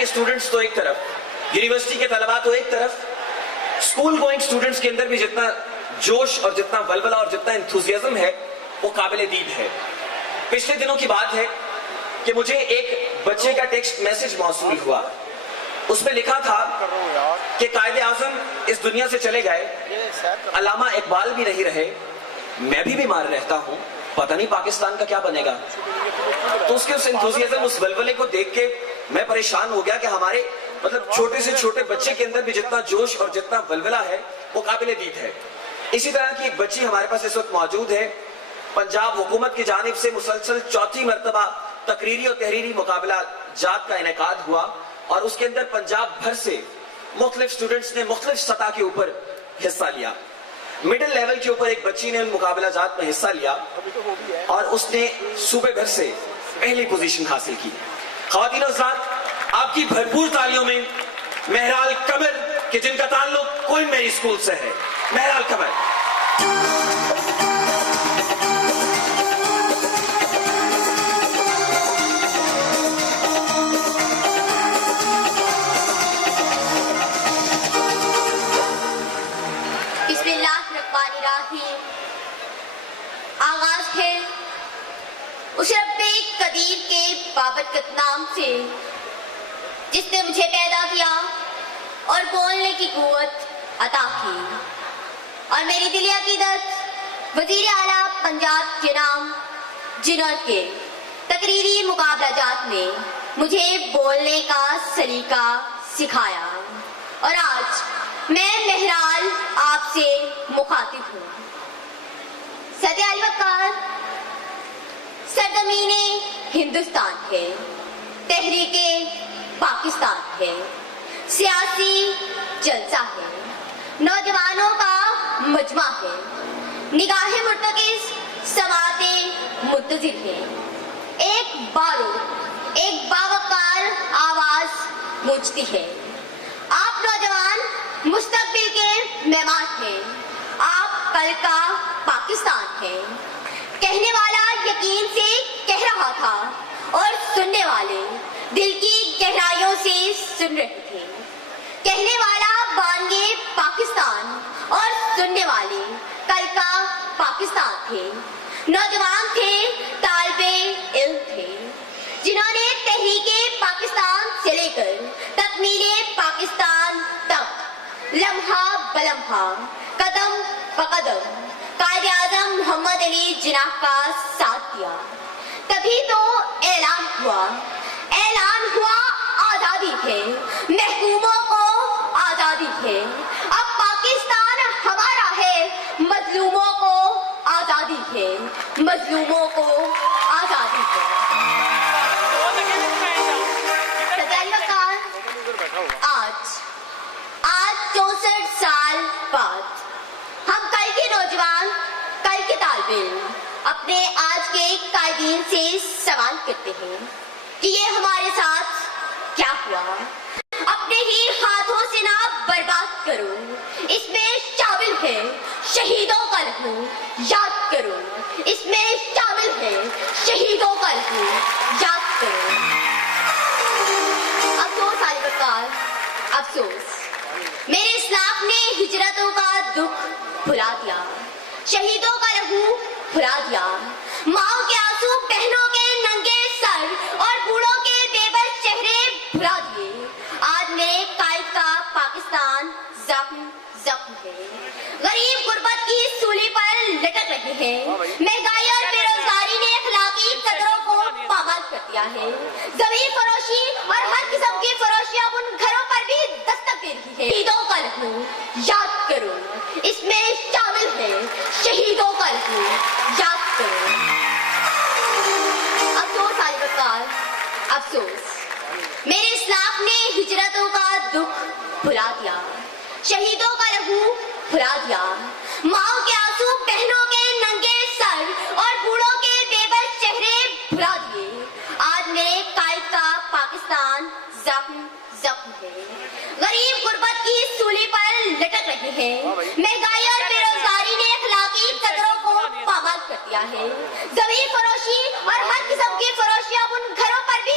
کے اسٹوڈنٹس تو ایک طرف, یونیورسٹی کے طلباء تو ایک طرف, اسکول گوئنگ اسٹوڈنٹس کے اندر بھی جتنا جوش اور جتنا ولولہ اور جتنا انتھوزیازم ہے وہ قابل دید ہے. پچھلے دنوں کی بات ہے کہ مجھے ایک بچے کا ٹیکسٹ میسج موصول ہوا. اس میں لکھا تھا کہ قائد اعظم اس دنیا سے چلے گئے, علامہ اقبال بھی نہیں رہے, میں بھی بیمار رہتا ہوں, پتہ نہیں پاکستان کا کیا بنے گا. تو اس کے اس انتھوزیازم, اس ولولے کو دیکھ کے میں پریشان ہو گیا کہ ہمارے مطلب چھوٹے سے چھوٹے بچے کے اندر بھی جتنا جوش اور جتنا ولولہ ہے وہ قابل دید ہے. اسی طرح کی ایک بچی ہمارے پاس اس وقت موجود ہے. پنجاب حکومت کی جانب سے مسلسل چوتھی مرتبہ تقریری اور تحریری مقابلہ جات کا انعقاد ہوا اور اس کے اندر پنجاب بھر سے مختلف سٹوڈنٹس نے مختلف سطح کے اوپر حصہ لیا. مڈل لیول کے اوپر ایک بچی نے ان مقابلہ جات میں حصہ لیا اور اس نے صوبے بھر سے پہلی پوزیشن حاصل کی. خواتین و حضرات, آپ کی بھرپور تالیوں میں مہرال قمر کہ جن کا تعلق کوئن میری اسکول سے ہے. مہرال قمر. آغاز ہے اس رب قدیر کے بابرکت نام سے جس نے مجھے پیدا کیا اور بولنے کی قوت عطا کی, اور میری دلی عقیدت وزیر اعلیٰ پنجاب جنہوں کے تقریری مقابلہ جات میں مجھے بولنے کا سلیقہ سکھایا. اور آج میں مہرال آپ سے مخاطب ہوں. سید علی وقار سرزمین ہندوستان ہے, تحریک پاکستان ہے, سیاسی جلسہ ہے, نوجوانوں کا مجمع ہے, نگاہ مرتکز سماعت منتظر ہے, ایک باوقار آواز گونجتی ہے. آپ نوجوان مستقبل کے معمار ہیں, آپ کل کا پاکستان ہے. کہنے والا یقین سے کہہ رہا تھا اور سننے والے دل کی گہرائیوں سے سن رہے تھے. کہنے والا بانگے پاکستان اور سننے والے کل کا پاکستان تھے. نوجوان تھے, طالب علم تھے, جنہوں نے تحریک پاکستان سے لے کر تکمیل پاکستان تک لمحہ بلمحہ قدم بقدم قائد اعظم محمد علی جناح کا ساتھ دیا. تبھی تو اعلان ہوا آزادی ہے, محکوموں کو آزادی ہے. اب پاکستان ہمارا ہے, مظلوموں کو آزادی ہے, مظلوموں کو آزادی ہے. آج 64 سال بعد ہم کل کے نوجوان, کل کے طالب علم اپنے آج کے قائدین سے سوال کرتے ہیں کہ یہ ہمارے ساتھ کیا ہوا. اپنے ہی ہاتھوں سے نہ برباد کرو, اس میں شامل ہے شہیدوں کا لہو یاد کرو, اس میں شامل ہے شہیدوں کا لہو یاد کرو. افسوس علی وقار, افسوس میرے اسلاف نے ہجرتوں کا دکھ بھلا دیا, شہیدوں کا لہو بھلا دیا, ماؤں کے آنسو, بہنوں کے ننگے سر اور بوڑھوں کے بے بس چہرے بھلا دیے. آج میرے قائد کا پاکستان زخم ہے. غریب غربت کی سولی پر لٹک رہے ہیں. مہنگائی اور بے روزگاری نے اخلاقی قدروں کو پامال کر دیا ہے. زمین فروشی اور ہر قسم کی فروشی اب ان گھروں پر بھی دستک دے رہی ہے. شہیدوں کا لہو یاد کرو, اس میں شامل ہے شہیدوں کا لہو یاد کرو. افسوس علی وقار, افسوس میرے اسلاف نے ہجرتوں کا دکھ بھلا دیا, شہیدوں کا لہو بھلا دیا, ماؤں کے آنسو, بہنوں کے ننگے سر اور بوڑھوں کے بے بس چہرے بھلا دیے. آج میرے قائد کا پاکستان زخم ہے. غریب غربت کی سولی پر لٹک رہے ہیں. مہنگائی اور بے روزگاری نے اخلاقی قدروں کو پامال کر دیا ہے. زمین فروشی اور ہر قسم کی فروشی اب ان گھروں پر بھی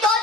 2